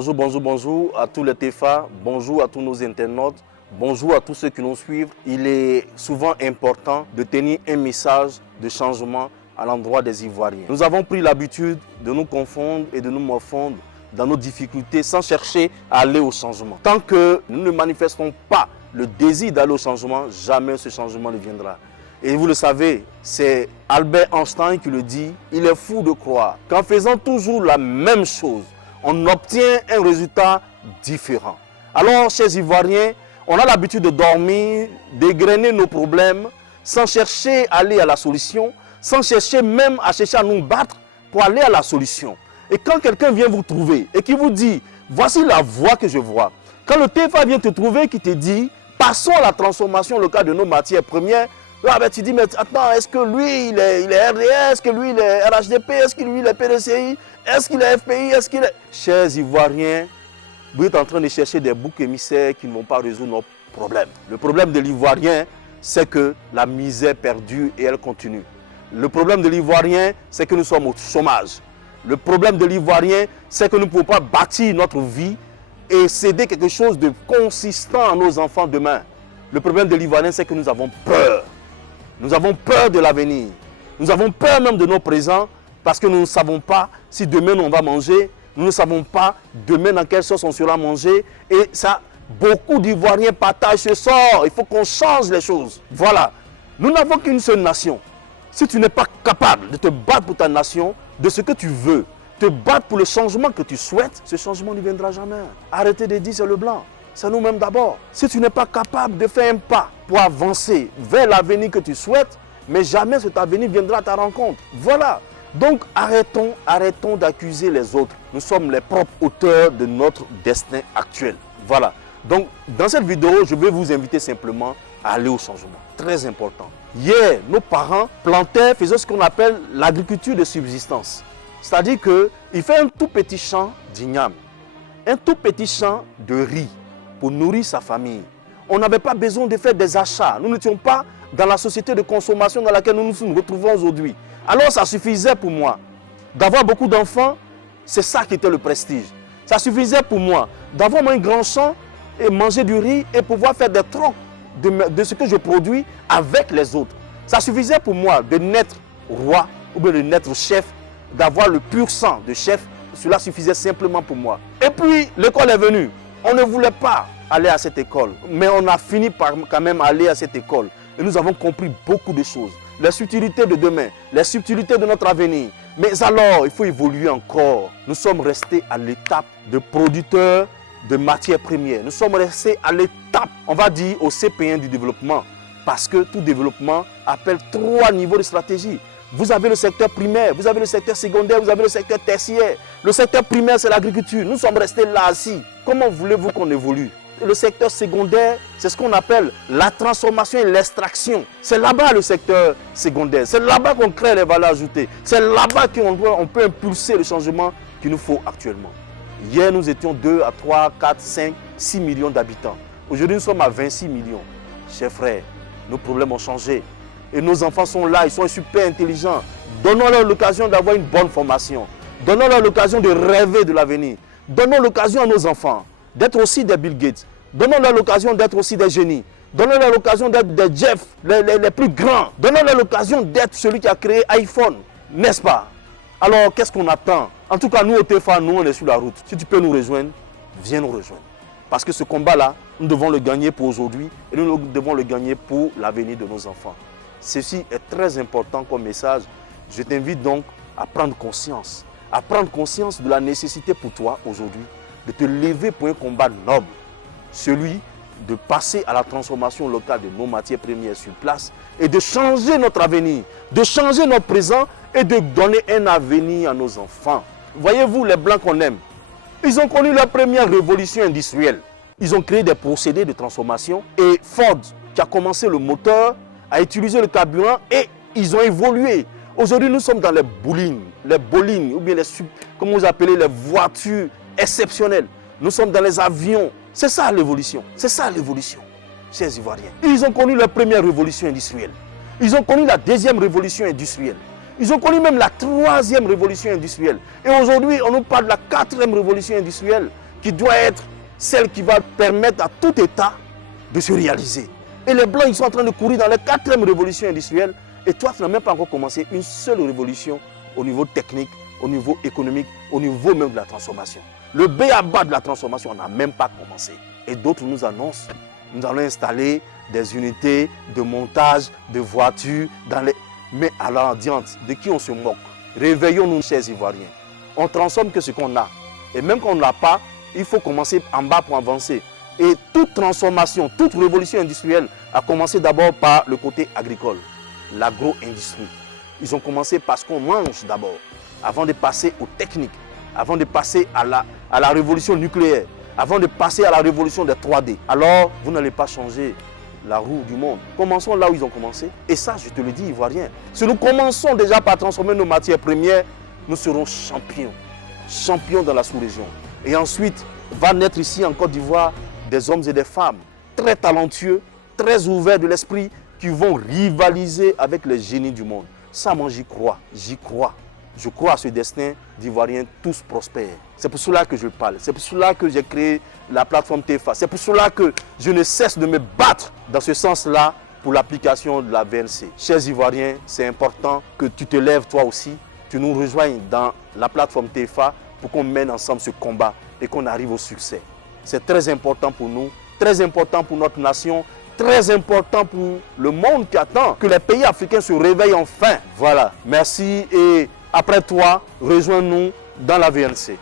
Bonjour, bonjour, bonjour à tous les TFA, bonjour à tous nos internautes, bonjour à tous ceux qui nous suivent. Il est souvent important de tenir un message de changement à l'endroit des Ivoiriens. Nous avons pris l'habitude de nous confondre et de nous morfondre dans nos difficultés sans chercher à aller au changement. Tant que nous ne manifestons pas le désir d'aller au changement, jamais ce changement ne viendra. Et vous le savez, c'est Albert Einstein qui le dit, il est fou de croire qu'en faisant toujours la même chose, on obtient un résultat différent. Alors, chers Ivoiriens, on a l'habitude de dormir, d'égrener nos problèmes, sans chercher à aller à la solution, sans chercher même à chercher à nous battre pour aller à la solution. Et quand quelqu'un vient vous trouver et qui vous dit, voici la voie que je vois. Quand le TFA vient te trouver, qui te dit, passons à la transformation locale de nos matières premières, ah ben tu dis, mais attends, est-ce que lui, il est RDS, est-ce que lui, il est RHDP, est-ce que lui, il est PDCI, est-ce qu'il est FPI, est-ce qu'il est... Chers Ivoiriens, vous êtes en train de chercher des boucs émissaires qui ne vont pas résoudre nos problèmes. Le problème de l'Ivoirien, c'est que la misère perdure et elle continue. Le problème de l'Ivoirien, c'est que nous sommes au chômage. Le problème de l'Ivoirien, c'est que nous ne pouvons pas bâtir notre vie et céder quelque chose de consistant à nos enfants demain. Le problème de l'Ivoirien, c'est que nous avons peur. Nous avons peur de l'avenir. Nous avons peur même de nos présents parce que nous ne savons pas si demain on va manger. Nous ne savons pas demain dans quelle sauce on sera mangé. Et ça, beaucoup d'Ivoiriens partagent ce sort. Il faut qu'on change les choses. Voilà. Nous n'avons qu'une seule nation. Si tu n'es pas capable de te battre pour ta nation, de ce que tu veux, te battre pour le changement que tu souhaites, ce changement ne viendra jamais. Arrêtez de dire c'est le blanc. C'est nous-mêmes d'abord. Si tu n'es pas capable de faire un pas pour avancer vers l'avenir que tu souhaites, mais jamais cet avenir viendra à ta rencontre. Voilà. Donc arrêtons d'accuser les autres. Nous sommes les propres auteurs de notre destin actuel. Voilà. Donc dans cette vidéo, je vais vous inviter simplement à aller au changement. Très important. Hier, nos parents plantaient, faisaient ce qu'on appelle l'agriculture de subsistance. C'est-à-dire qu'il fait un tout petit champ d'igname, un tout petit champ de riz pour nourrir sa famille. On n'avait pas besoin de faire des achats. Nous n'étions pas dans la société de consommation dans laquelle nous nous retrouvons aujourd'hui. Alors ça suffisait pour moi d'avoir beaucoup d'enfants, c'est ça qui était le prestige. Ça suffisait pour moi d'avoir un grand champ et manger du riz et pouvoir faire des trocs de ce que je produis avec les autres. Ça suffisait pour moi de naître roi ou bien de naître chef, d'avoir le pur sang de chef. Cela suffisait simplement pour moi. Et puis l'école est venue. On ne voulait pas aller à cette école, mais on a fini par quand même aller à cette école. Et nous avons compris beaucoup de choses. Les subtilités de demain, les subtilités de notre avenir. Mais alors, il faut évoluer encore. Nous sommes restés à l'étape de producteurs de matières premières. Nous sommes restés à l'étape, on va dire, au CP1 du développement. Parce que tout développement appelle 3 niveaux de stratégie. Vous avez le secteur primaire, vous avez le secteur secondaire, vous avez le secteur tertiaire. Le secteur primaire, c'est l'agriculture. Nous sommes restés là assis. Comment voulez-vous qu'on évolue? Le secteur secondaire, c'est ce qu'on appelle la transformation et l'extraction. C'est là-bas le secteur secondaire. C'est là-bas qu'on crée les valeurs ajoutées. C'est là-bas qu'on peut impulser le changement qu'il nous faut actuellement. Hier, nous étions 2 à 3, 4, 5, 6 millions d'habitants. Aujourd'hui, nous sommes à 26 millions. Chers frères, nos problèmes ont changé. Et nos enfants sont là, ils sont super intelligents. Donnons-leur l'occasion d'avoir une bonne formation. Donnons-leur l'occasion de rêver de l'avenir. Donnons l'occasion à nos enfants d'être aussi des Bill Gates. Donnons-leur l'occasion d'être aussi des génies. Donnons-leur l'occasion d'être des Jeff, les plus grands. Donnons-leur l'occasion d'être celui qui a créé iPhone. N'est-ce pas? Alors, qu'est-ce qu'on attend? En tout cas, nous, au TFA, nous, on est sur la route. Si tu peux nous rejoindre, viens nous rejoindre. Parce que ce combat-là, nous devons le gagner pour aujourd'hui et nous devons le gagner pour l'avenir de nos enfants. Ceci est très important comme message. Je t'invite donc à prendre conscience de la nécessité pour toi aujourd'hui de te lever pour un combat noble, celui de passer à la transformation locale de nos matières premières sur place et de changer notre avenir, de changer notre présent et de donner un avenir à nos enfants. Voyez-vous les Blancs qu'on aime, ils ont connu la première révolution industrielle. Ils ont créé des procédés de transformation et Ford, qui a commencé le moteur, a utilisé le carburant et ils ont évolué. Aujourd'hui, nous sommes dans les bolines ou bien comment vous appelez, les voitures exceptionnelles. Nous sommes dans les avions. C'est ça l'évolution. C'est ça l'évolution, chers Ivoiriens. Ils ont connu la première révolution industrielle. Ils ont connu la deuxième révolution industrielle. Ils ont connu même la troisième révolution industrielle. Et aujourd'hui, on nous parle de la quatrième révolution industrielle qui doit être celle qui va permettre à tout État de se réaliser. Et les Blancs, ils sont en train de courir dans la 4e révolution industrielle. Et toi, tu n'as même pas encore commencé une seule révolution au niveau technique, au niveau économique, au niveau même de la transformation. Le b.a.-ba de la transformation, on n'a même pas commencé. Et d'autres nous annoncent, nous allons installer des unités de montage de voitures dans les... Mais à l'ambiance, de qui on se moque? Réveillons-nous, chers Ivoiriens. On transforme que ce qu'on a. Et même quand on ne l'a pas, il faut commencer en bas pour avancer. Et toute transformation, toute révolution industrielle a commencé d'abord par le côté agricole, l'agro-industrie. Ils ont commencé par ce qu'on mange d'abord, avant de passer aux techniques, avant de passer à la révolution nucléaire, avant de passer à la révolution des 3D. Alors, vous n'allez pas changer la roue du monde. Commençons là où ils ont commencé. Et ça, je te le dis, Ivoirien. Si nous commençons déjà par transformer nos matières premières, nous serons champions. Champions dans la sous-région. Et ensuite, va naître ici en Côte d'Ivoire des hommes et des femmes très talentueux, très ouverts de l'esprit, qui vont rivaliser avec les génies du monde. Ça, moi, j'y crois. J'y crois. Je crois à ce destin d'Ivoiriens tous prospères. C'est pour cela que je parle. C'est pour cela que j'ai créé la plateforme TEFA. C'est pour cela que je ne cesse de me battre dans ce sens-là pour l'application de la VNC. Chers Ivoiriens, c'est important que tu te lèves toi aussi, tu nous rejoignes dans la plateforme TEFA pour qu'on mène ensemble ce combat et qu'on arrive au succès. C'est très important pour nous, très important pour notre nation, très important pour le monde qui attend que les pays africains se réveillent enfin. Voilà, merci et après toi, rejoins-nous dans la VNC.